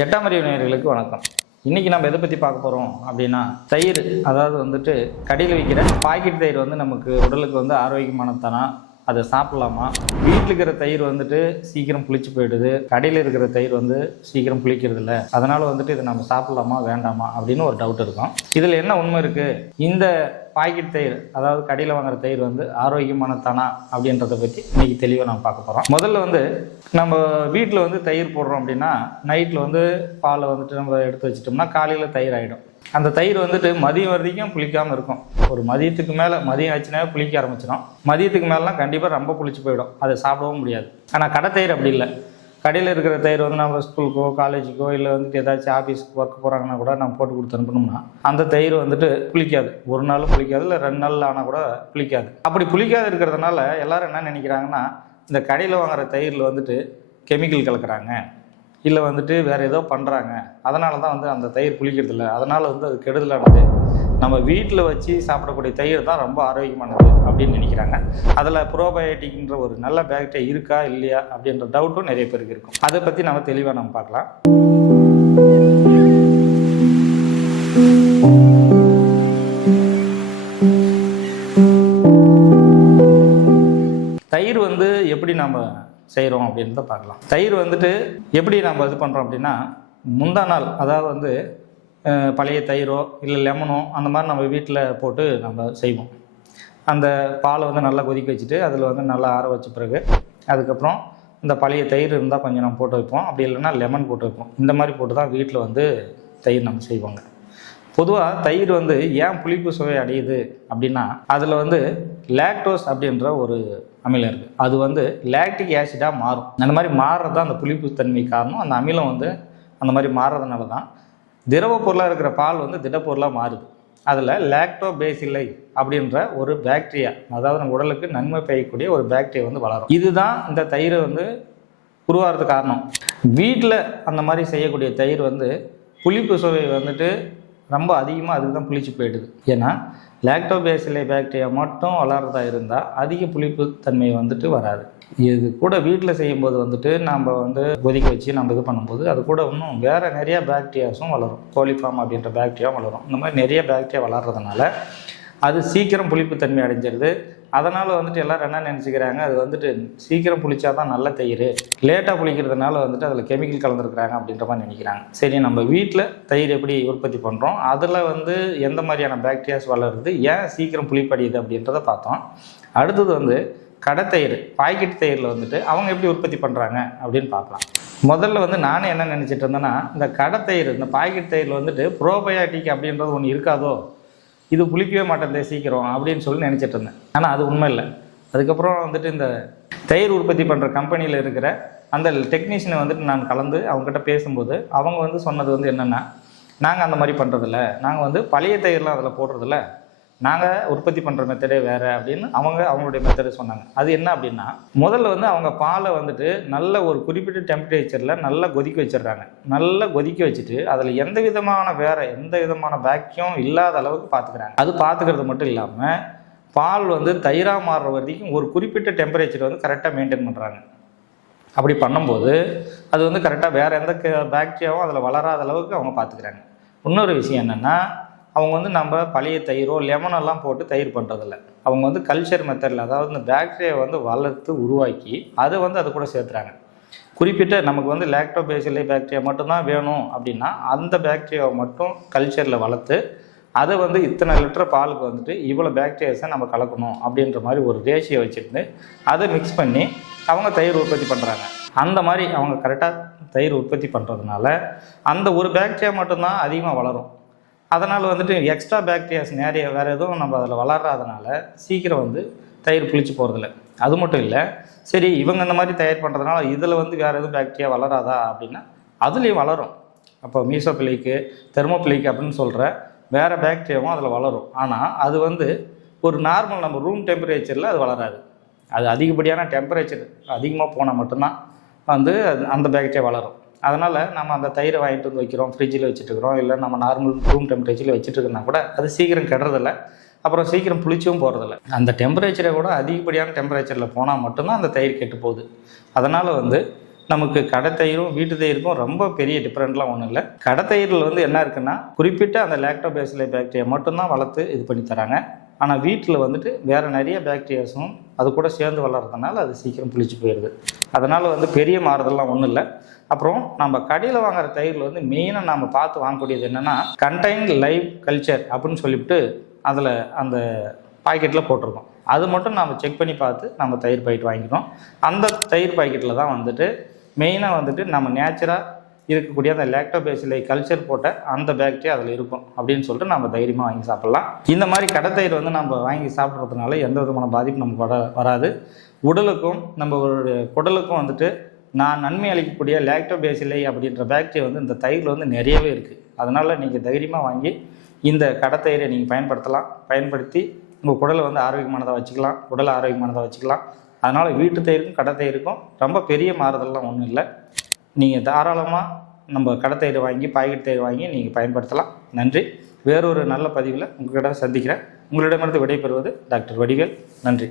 எட்டாம் அறிவு நேயர்களுக்கு வணக்கம். இன்றைக்கி நம்ம எதை பற்றி பார்க்க போகிறோம் அப்படின்னா, தயிர். அதாவது வந்துட்டு கடையில் விற்கிற பாக்கெட் தயிர் வந்து நமக்கு உடலுக்கு வந்து ஆரோக்கியமானதானா, அதை சாப்பிட்லாமா? வீட்டில் இருக்கிற தயிர் வந்துட்டு சீக்கிரம் புளிச்சு போயிடுது, கடையில் இருக்கிற தயிர் வந்து சீக்கிரம் புளிக்கிறது இல்லை, அதனால் வந்துட்டு இதை நம்ம சாப்பிட்லாமா வேண்டாமா அப்படின்னு ஒரு டவுட் இருக்கும். இதில் என்ன உண்மை இருக்குது? இந்த பாக்கெட் தயிர், அதாவது கடையில் வாங்குற தயிர் வந்து ஆரோக்கியமானதானா அப்படின்றத பற்றி இன்றைக்கி தெளிவாக நம்ம பார்க்க போகிறோம். முதல்ல வந்து நம்ம வீட்டில் வந்து தயிர் போடுறோம் அப்படின்னா, நைட்டில் வந்து பாலை வந்துட்டு நம்ம எடுத்து வச்சிட்டோம்னா காலையில் தயிர் ஆகிடும். அந்த தயிர் வந்துட்டு மதியம் வரைக்கும் புளிக்காமல் இருக்கும். ஒரு மதியத்துக்கு மேலே, மதியம் ஆச்சுன்னா புளிக்க ஆரம்பிச்சிடும். மதியத்துக்கு மேலாம் கண்டிப்பாக ரொம்ப புளிச்சு போயிடும், அதை சாப்பிடவும் முடியாது. ஆனால் கடை தயிர் அப்படி இல்லை. கடையில் இருக்கிற தயிர் வந்து நம்ம ஸ்கூலுக்கோ காலேஜுக்கோ இல்லை வந்துட்டு ஏதாச்சும் ஆஃபீஸ்க்கு ஒர்க் போகிறாங்கன்னா கூட நம்ம போட்டு கொடுத்து அனுப்பணும்னா அந்த தயிர் வந்துட்டு புளிக்காது. ஒரு நாள் புளிக்காது, இல்லை 2 நாள் ஆனால் கூட புளிக்காது. அப்படி புளிக்காது இருக்கிறதுனால எல்லாரும் என்ன நினைக்கிறாங்கன்னா, இந்த கடையில் வாங்குற தயிரில் வந்துட்டு கெமிக்கல் கலக்கிறாங்க, இல்லை வந்துட்டு வேறு ஏதோ பண்ணுறாங்க, அதனால தான் வந்து அந்த தயிர் புளிக்கிறது இல்லை, அதனால் வந்து அது கெடுதலானது, நம்ம வீட்டில் வச்சு சாப்பிடக்கூடிய தயிர் தான் ரொம்ப ஆரோக்கியமானது அப்படின்னு நினைக்கிறாங்க. அதில் ப்ரோபயோட்டிக்ன்ற ஒரு நல்ல பாக்டீரியா இருக்கா இல்லையா அப்படின்ற டவுட்டும் நிறைய பேருக்கு இருக்கும். அதை பற்றி நம்ம தெளிவாக நம்ம பார்க்கலாம். தயிர் வந்து எப்படி நம்ம செய்கிறோம் அப்படின்றத பார்க்கலாம். தயிர் வந்துட்டு எப்படி நம்ம இது பண்ணுறோம் அப்படின்னா, முந்தா நாள், அதாவது வந்து பழைய தயிரோ இல்லை லெமனோ அந்த மாதிரி நம்ம வீட்டில் போட்டு நம்ம செய்வோம். அந்த பாலை வந்து நல்லா கொதிக்க வச்சுட்டு அதில் வந்து நல்லா ஆற வச்ச பிறகு அதுக்கப்புறம் இந்த பழைய தயிர் இருந்தால் கொஞ்சம் நம்ம போட்டு வைப்போம், அப்படி இல்லைன்னா லெமன் போட்டு வைப்போம். இந்த மாதிரி போட்டு தான் வீட்டில் வந்து தயிர் நம்ம செய்வோங்க. பொதுவாக தயிர் வந்து ஏன் புளிப்பு சுவை அடையுது அப்படின்னா, அதில் வந்து லாக்டோஸ் அப்படின்ற ஒரு அமிலம் இருக்குது. அது வந்து லாக்டிக் ஆசிடாக மாறும். அந்த மாதிரி மாறுறது தான் அந்த புளிப்பு தன்மை காரணம். அந்த அமிலம் வந்து அந்த மாதிரி மாறுறதுனால தான் திரவ பொருளாக இருக்கிற பால் வந்து திடப்பொருளாக மாறுது. அதில் லாக்டோபேசிலை அப்படின்ற ஒரு பாக்டீரியா, அதாவது நம்ம உடலுக்கு நன்மை பயக்கக்கூடிய ஒரு பாக்டீரியா வந்து வளரும். இதுதான் இந்த தயிரை வந்து உருவாகிறதுக்கு காரணம். வீட்டில் அந்த மாதிரி செய்யக்கூடிய தயிர் வந்து புளிப்பு சுவை வந்துட்டு ரொம்ப அதிகமாக அதுக்கு தான் புளிச்சு போயிடுது. ஏன்னா லாக்டோபேசிலை பாக்டீரியா மட்டும் வளர்றதா இருந்தால் அதிக புளிப்பு தன்மை வந்துட்டு வராது. இது கூட வீட்டில் செய்யும்போது வந்துட்டு நம்ம வந்து கொதிக்க வச்சு நம்ம இது பண்ணும்போது அது கூட இன்னும் வேறு நிறைய பாக்டீரியாஸும் வளரும். கோலிஃபார்ம் அப்படின்ற பாக்டீரியாவும் வளரும். இந்த மாதிரி நிறைய பாக்டீரியா வளர்றதுனால அது சீக்கிரம் புளிப்பு தன்மை அடைஞ்சிருது. அதனால் வந்துட்டு எல்லோரும் என்ன நினச்சிக்கிறாங்க, அது வந்துட்டு சீக்கிரம் புளிச்சா தான் நல்ல தயிர், லேட்டாக புளிக்கிறதுனால வந்துட்டு அதில் கெமிக்கல் கலந்துருக்குறாங்க அப்படின்ற மாதிரி நினைக்கிறாங்க. சரி, நம்ம வீட்டில் தயிர் எப்படி உற்பத்தி பண்ணுறோம், அதில் வந்து எந்த மாதிரியான பாக்டீரியாஸ் வளருது, ஏன் சீக்கிரம் புளிப்படையுது அப்படின்றத பார்த்தோம். அடுத்தது வந்து கடை தயிர், பாக்கெட் தயிரில் வந்துட்டு அவங்க எப்படி உற்பத்தி பண்ணுறாங்க அப்படின்னு பார்க்கலாம். முதல்ல வந்து நானே என்ன நினச்சிட்டு இருந்தேன்னா, இந்த கடை தயிர், இந்த பாக்கெட் தயிரில் வந்துட்டு ப்ரோபயோட்டிக் அப்படின்றது ஒன்று இருக்காதோ, இது புளிக்கவே மாட்டேன் சீக்கிரம் அப்படின்னு சொல்லி நினச்சிட்டு இருந்தேன். ஆனால் அது உண்மை இல்லை. அதுக்கப்புறம் வந்துட்டு இந்த தயிர் உற்பத்தி பண்ணுற கம்பெனியில் இருக்கிற அந்த டெக்னீஷியனை வந்துட்டு நான் கலந்து அவங்ககிட்ட பேசும்போது அவங்க வந்து சொன்னது வந்து என்னென்னா, நாங்கள் அந்த மாதிரி பண்ணுறதில்ல, நாங்கள் வந்து பழைய தயிர்லாம் அதில் போடுறதில்ல, நாங்கள் உற்பத்தி பண்ணுற மெத்தடே வேறு அப்படின்னு அவங்களுடைய மெத்தடை சொன்னாங்க. அது என்ன அப்படின்னா, முதல்ல வந்து அவங்க பாலை வந்துட்டு நல்ல ஒரு குறிப்பிட்ட டெம்பரேச்சரில் நல்லா கொதிக்க வச்சிடுறாங்க. நல்லா கொதிக்க வச்சுட்டு அதில் எந்த விதமான பாக்கியம் இல்லாத அளவுக்கு பார்த்துக்கிறாங்க. அது பார்த்துக்கிறது மட்டும் இல்லாமல் பால் வந்து தயிராக மாறுற வரைக்கும் ஒரு குறிப்பிட்ட டெம்பரேச்சர் வந்து கரெக்டாக மெயின்டைன் பண்ணுறாங்க. அப்படி பண்ணும்போது அது வந்து கரெக்டாக வேறு எந்த பாக்டீரியாவும் அதில் வளராத அளவுக்கு அவங்க பார்த்துக்கிறாங்க. இன்னொரு விஷயம் என்னென்னா, அவங்க வந்து நம்ம பழைய தயிரோ லெமனெல்லாம் போட்டு தயிர் பண்ணுறதில்ல. அவங்க வந்து கல்ச்சர் மெத்தடில், அதாவது இந்த பாக்டீரியா வந்து வளர்த்து உருவாக்கி அதை வந்து அது கூட சேர்த்துறாங்க. குறிப்பிட்ட நமக்கு வந்து லாக்டோபேசிலை பாக்டீரியா மட்டும்தான் வேணும் அப்படின்னா அந்த பாக்டீரியாவை மட்டும் கல்ச்சரில் வளர்த்து அதை வந்து இத்தனை லிட்டர் பாலுக்கு வந்துட்டு இவ்வளோ பாக்டீரியாஸை நம்ம கலக்கணும் அப்படின்ற மாதிரி ஒரு ரேஷியோ வச்சுருந்து அதை மிக்ஸ் பண்ணி அவங்க தயிர் உற்பத்தி பண்ணுறாங்க. அந்த மாதிரி அவங்க கரெக்டாக தயிர் உற்பத்தி பண்ணுறதுனால அந்த ஒரு பாக்டீரியா மட்டும்தான் அதிகமாக வளரும். அதனால் வந்துட்டு எக்ஸ்ட்ரா பாக்டீரியாஸ் நிறைய வேறு எதுவும் நம்ம அதில் வளராதனால சீக்கிரம் வந்து தயிர் புளிச்சு போகிறதில்ல. அது மட்டும் இல்லை, சரி இவங்க இந்த மாதிரி தயார் பண்ணுறதுனால இதில் வந்து வேறு எதுவும் பாக்டீரியா வளராதா அப்படின்னா அதுலேயும் வளரும். அப்போ மீசோபிலிக்கு, தெர்மோபிலிக் அப்படின்னு சொல்கிற வேறு பாக்டீரியாவும் அதில் வளரும். ஆனால் அது வந்து ஒரு நார்மல் நம்ம ரூம் டெம்பரேச்சரில் அது வளராது. அது அதிகப்படியான டெம்பரேச்சர் அதிகமாக போனால் மட்டும்தான் வந்து அந்த பாக்டீரியா வளரும். அதனால் நம்ம அந்த தயிரை வாங்கிட்டு வந்து வைக்கிறோம், ஃப்ரிட்ஜில் வச்சுட்டுருக்கிறோம், இல்லை நம்ம நார்மல் ரூம் டெம்பரேச்சரில் வச்சுட்டுருக்கோன்னா கூட அது சீக்கிரம் கெடுறதில்ல, அப்புறம் சீக்கிரம் புளிச்சும் போகிறதில்ல. அந்த டெம்பரேச்சரை கூட அதிகப்படியான டெம்பரேச்சரில் போனால் மட்டும்தான் அந்த தயிர் கெட்டு போகுது. அதனால் வந்து நமக்கு கடை தயிரும் வீட்டு தயிருக்கும் ரொம்ப பெரிய டிஃப்ரெண்ட்லாம் ஒன்றும் இல்லை. கடை தயிரில் வந்து என்ன இருக்குன்னா, குறிப்பிட்ட அந்த லாக்டோபேசிலை பாக்டீரியா மட்டும்தான் வளர்த்து இது பண்ணி தராங்க. ஆனால் வீட்டில் வந்துட்டு வேறு நிறைய பாக்டீரியாஸும் அது கூட சேர்ந்து வளர்கிறதுனால அது சீக்கிரம் புளிச்சு போயிடுது. அதனால் வந்து பெரிய மாறுதல்லாம் ஒன்றும் இல்லை. அப்புறம் நம்ம கடையில் வாங்குற தயிரில் வந்து மெயினாக நம்ம பார்த்து வாங்கக்கூடியது என்னென்னா, கண்டைன் லைவ் கல்ச்சர் அப்படின்னு சொல்லிவிட்டு அதில் அந்த பாக்கெட்டில் போட்டிருக்கோம். அது மட்டும் நம்ம செக் பண்ணி பார்த்து நம்ம தயிர் பாக்கெட் வாங்கிக்கிறோம். அந்த தயிர் பாக்கெட்டில் தான் வந்துட்டு மெயினாக வந்துட்டு நம்ம நேச்சராக இருக்கக்கூடிய அந்த லாக்டோபேசிலை கல்ச்சர் போட்ட அந்த பாக்டீரியா அதில் இருக்கும் அப்படின்னு சொல்லிட்டு நம்ம தைரியமாக வாங்கி சாப்பிட்லாம். இந்த மாதிரி கடை தயிர் வந்து நம்ம வாங்கி சாப்பிட்றதுனால எந்த விதமான பாதிப்பும் நமக்கு வராது. உடலுக்கும் நம்ம ஒரு குடலுக்கும் வந்துட்டு நன்மை அளிக்கக்கூடிய லாக்டோபேசிலை அப்படின்ற பாக்டீரியா வந்து இந்த தயிரில் வந்து நிறையவே இருக்குது. அதனால் நீங்கள் தைரியமாக வாங்கி இந்த கடை தயிரை நீங்கள் பயன்படுத்தலாம். பயன்படுத்தி உங்கள் குடலை வந்து ஆரோக்கியமானதாக வச்சுக்கலாம், உடலை ஆரோக்கியமானதாக வச்சுக்கலாம். அதனால் வீட்டு தயிருக்கும் கடை தயிருக்கும் ரொம்ப பெரிய மாறுதல்லாம் ஒன்றும் இல்லை. நீங்கள் தாராளமாக நம்ம கடை தயிர் வாங்கி பாக்கெட் தயிர் வாங்கி நீங்கள் பயன்படுத்தலாம். நன்றி. வேறொரு நல்ல பதிவில் உங்கள்கிட்ட சந்திக்கிறேன். உங்களிடமிருந்து விடைபெறுவது டாக்டர் வடிவேல். நன்றி.